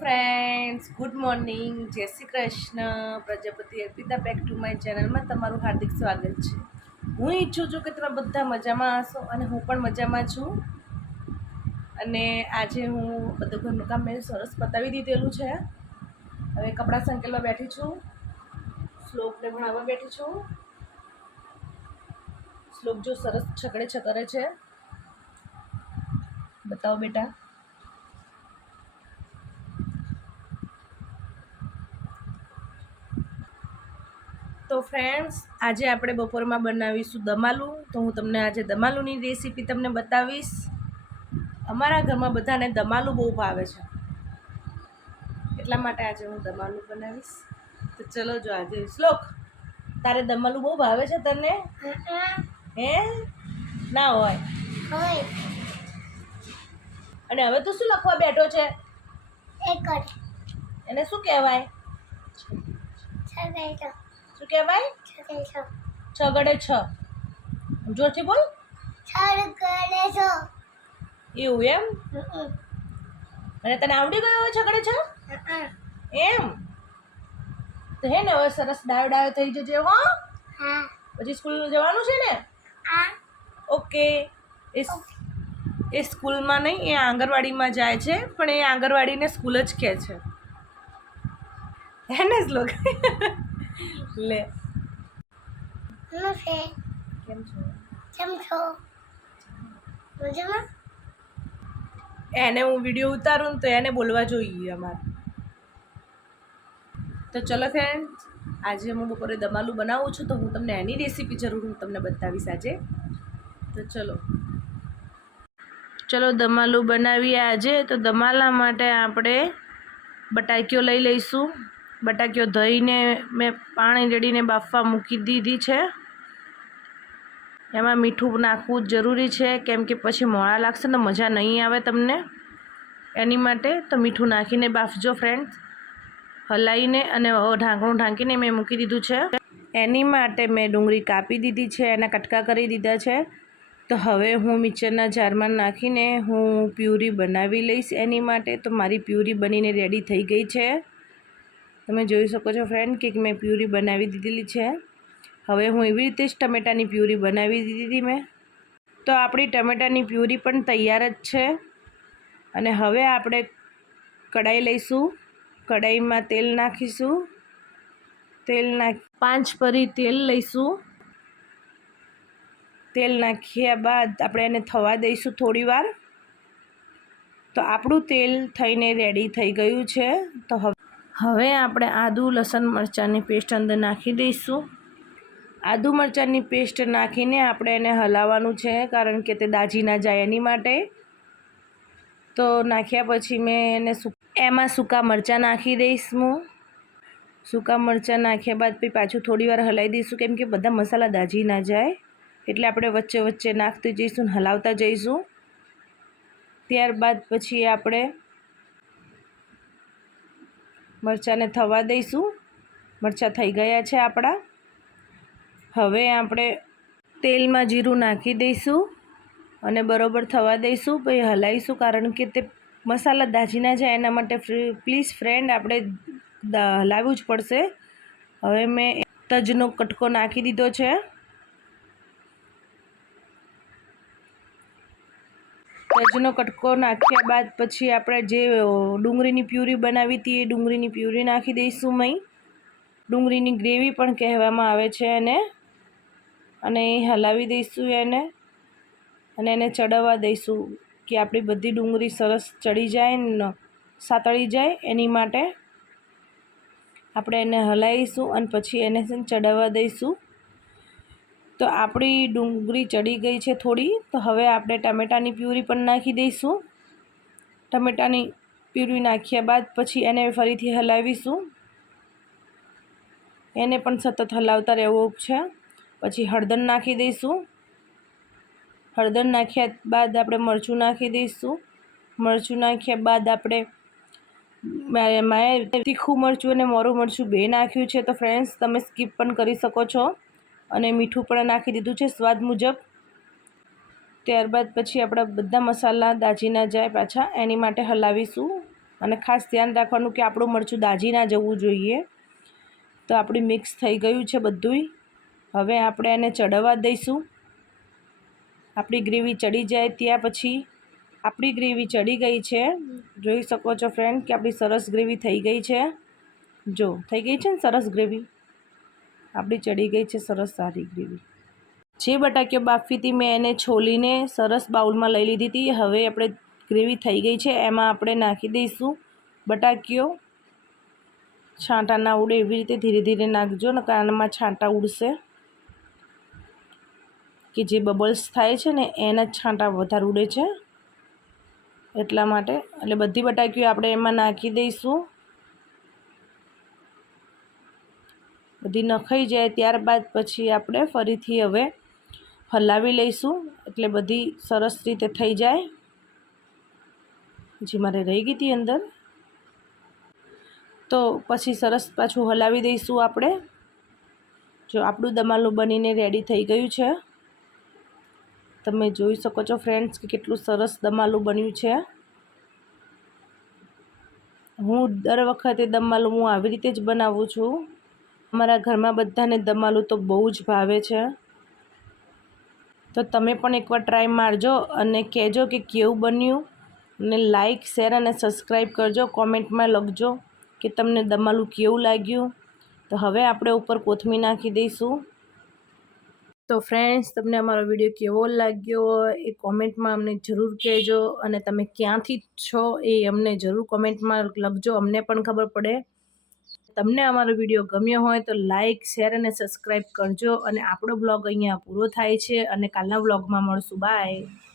Friends, good morning, જય Shri Krishna. Prajapati Arpita back to my ચેનલમાં તમારું હાર્દિક સ્વાગત છે. હું ઈચ્છું છું કે તમે બધા મજામાં હશો અને હું પણ મજામાં છું. અને આજે હું બધું ઘરનું કામ મેં સરસ પતાવી દીધેલું છે. હવે કપડાં સંકેલવા બેઠી છું, શ્લોકને ભણાવવા બેઠી છું. શ્લોક જો સરસ છકડે છકરે છે. બતાવો બેટા. તો ફ્રેન્ડ્સ, આજે આપણે બપોરમાં બનાવીશું દમાલું. તો હું તમને આજે દમાલુની રેસીપી તમને બતાવીશ. અમારા ઘરમાં બધાને દમાલું બહુ ભાવે છે, એટલા માટે આજે હું દમાલું બનાવીશ. તો ચલો જો આજે શ્લોક, તારે દમાલું બહુ ભાવે છે તને? હે ના હોય. અને હવે તું શું લખવા બેઠો છે? એને શું કહેવાય? શું કહેવાય? છગડે છ. જોરથી બોલ. એવું એમ? અને તને આવડી ગયો હવે છગડે છ? એમ તો હે ને હવે સરસ ડાયો થઈ જજે હો. પછી સ્કૂલ જવાનું છે ને? ઓકે. એ સ્કૂલમાં નહીં, એ આંગણવાડીમાં જાય છે, પણ એ આંગણવાડીને સ્કૂલ જ કહે છે. હે ને શ્લોક? લે કેમ છો? એને હું વિડીયો ઉતારું ને તો એને બોલવા જોઈએ અમારે. તો ચલો ફ્રેન્ડ, આજે હું બપોરે દમાલું બનાવું છું, તો હું તમને એની રેસીપી જરૂર હું તમને બતાવીશ આજે. તો ચલો દમાલું બનાવીએ આજે. તો દમાલા માટે આપણે બટાકીઓ લઈ લઈશું. બટાકીઓ ધોઈને મેં પાણી રેડીને બાફવા મૂકી દીધી છે. એમાં મીઠું નાખવું જરૂરી છે, કેમ કે પછી મોળા લાગશે તો મજા નહીં આવે તમને. એની માટે તો મીઠું નાખીને બાફજો ફ્રેન્ડ્સ. હલાવીને અને ઢાંકણું ઢાંકીને મેં મૂકી દીધું છે. એની માટે મેં ડુંગળી કાપી દીધી છે, એના કટકા કરી દીધા છે. તો હવે હું મિક્સરના જારમાં નાખીને હું પ્યુરી બનાવી લઈશ. એની માટે તો મારી પ્યુરી બનીને રેડી થઈ ગઈ છે. તમે જોઈ શકો છો ફ્રેન્ડ કે મેં પ્યુરી બનાવી દીધેલી છે. હવે હું એવી રીતે જ ટમેટાની પ્યુરી બનાવી દીધી મેં. તો આપણી ટમેટાની પ્યુરી પણ તૈયાર જ છે. અને હવે આપણે કઢાઈ લઈશું. કઢાઈમાં તેલ નાખીશું. 5 પરી તેલ લઈશું. તેલ નાખ્યા બાદ આપણે એને થવા દઈશું થોડી વાર. તો આપણું તેલ થઈને રેડી થઈ ગયું છે. તો હવે આપણે આદુ લસણ મરચાંની પેસ્ટ અંદર નાખી દઈશું. આદુ મરચાંની પેસ્ટ નાખીને આપણે એને હલાવવાનું છે, કારણ કે તે દાજી ના જાય એની માટે. તો નાખ્યા પછી મેં એને એમાં સૂકા મરચાં નાખી દઈશ હું. સૂકા મરચાં નાખ્યા બાદ પછી પાછું થોડી વાર હલાવી દઈશું, કેમ કે બધા મસાલા દાજી ના જાય. એટલે આપણે વચ્ચે વચ્ચે નાખતી જઈશું ને હલાવતા જઈશું. ત્યારબાદ પછી આપણે મરચાંને થવા દઈશું. મરચાં થઈ ગયા છે આપણા. હવે આપણે તેલમાં જીરું નાખી દઈશું અને બરોબર થવા દઈશું. પછી હલાવીશું, કારણ કે તે મસાલા દાજી ના જાય એના માટે પ્લીઝ ફ્રેન્ડ આપણે હલાવવું જ પડશે. હવે મેં તજનો કટકો નાખી દીધો છે. તજનો કટકો નાખ્યા બાદ પછી આપણે જે ડુંગળીની પ્યુરી બનાવી હતી એ ડુંગળીની પ્યુરી નાખી દઈશું. ડુંગળીની ગ્રેવી પણ કહેવામાં આવે છે એને. અને એ હલાવી દઈશું એને, અને એને ચડવવા દઈશું કે આપણી બધી ડુંગળી સરસ ચડી જાય ને સાતળી જાય. એની માટે આપણે એને હલાવીશું અને પછી એને ચડાવવા દઈશું. તો આપણી ડુંગળી ચડી ગઈ છે થોડી. તો હવે આપણે ટામેટાની પ્યુરી પણ નાખી દઈશું. ટમેટાની પ્યુરી નાખ્યા બાદ પછી એને ફરીથી હલાવીશું. એને પણ સતત હલાવતા રહેવું છે. પછી હળદર નાખી દઈશું. હળદર નાખ્યા બાદ આપણે મરચું નાખી દઈશું. મરચું નાખ્યા બાદ આપણે મેં તીખું મરચું અને મોરું મરચું બે નાખ્યું છે. તો ફ્રેન્ડ્સ, તમે સ્કીપ પણ કરી શકો છો. અને મીઠું પણ નાખી દીધું છે સ્વાદ મુજબ. ત્યારબાદ પછી આપણા બધા મસાલા દાજી ના જાય પાછા, એની માટે હલાવીશું. અને ખાસ ધ્યાન રાખવાનું કે આપણું મરચું દાજી ના જવું જોઈએ. તો આપણી મિક્સ થઈ ગયું છે બધુંય. હવે આપણે એને ચડવા દઈશું. આપણી ગ્રેવી ચડી જાય ત્યાં પછી આપણી ગ્રેવી ચડી ગઈ છે. જોઈ શકો છો ફ્રેન્ડ કે આપણી સરસ ગ્રેવી થઈ ગઈ છે. જો થઈ ગઈ છે ને સરસ ગ્રેવી, આપણી ચડી ગઈ છે સરસ સારી ગ્રેવી. જે બટાકીઓ બાફી હતી મેં એને છોલીને સરસ બાઉલમાં લઈ લીધી હતી. હવે આપણે ગ્રેવી થઈ ગઈ છે એમાં આપણે નાખી દઈશું બટાકીઓ. છાંટા ના ઉડે એવી રીતે ધીરે ધીરે નાખજો ને, કાનમાં છાંટા ઉડશે કે જે બબલ્સ થાય છે ને એના જ છાંટા વધારે ઉડે છે એટલા માટે. એટલે બધી બટાકીઓ આપણે એમાં નાખી દઈશું. બધી નખાઈ જાય ત્યારબાદ પછી આપણે ફરીથી હવે હલાવી લઈશું એટલે બધી સરસ રીતે થઈ જાય. જે મારે રહી ગઈ હતી અંદર તો પછી સરસ પાછું હલાવી દઈશું આપણે. જો આપણું દમાલું બનીને રેડી થઈ ગયું છે. તમે જોઈ શકો છો ફ્રેન્ડ્સ કે કેટલું સરસ દમાલું બન્યું છે. હું દર વખતે દમાલું હું આવી રીતે જ બનાવું છું. અમારા ઘરમાં બધાને દમાલું તો બહુ જ ભાવે છે. તો તમે પણ એકવાર ટ્રાય મારજો અને કહેજો કે કેવું બન્યું. અને લાઈક, શેર અને સબસ્ક્રાઈબ કરજો. કોમેન્ટમાં લખજો કે તમને દમાલું કેવું લાગ્યું. તો હવે આપણે ઉપર કોથમીર નાખી દઈશું. તો ફ્રેન્ડ્સ, તમને અમારો વિડીયો કેવો લાગ્યો એ કોમેન્ટમાં અમને જરૂર કહેજો. અને તમે ક્યાંથી છો એ અમને જરૂર કોમેન્ટમાં લખજો, અમને પણ ખબર પડે. તમને અમારો વિડીયો ગમ્યો હોય તો લાઇક, શેર અને સબસ્ક્રાઈબ કરજો. અને આપણો બ્લોગ અહીંયા પૂરો થાય છે અને કાલના બ્લોગમાં મળશું. બાય.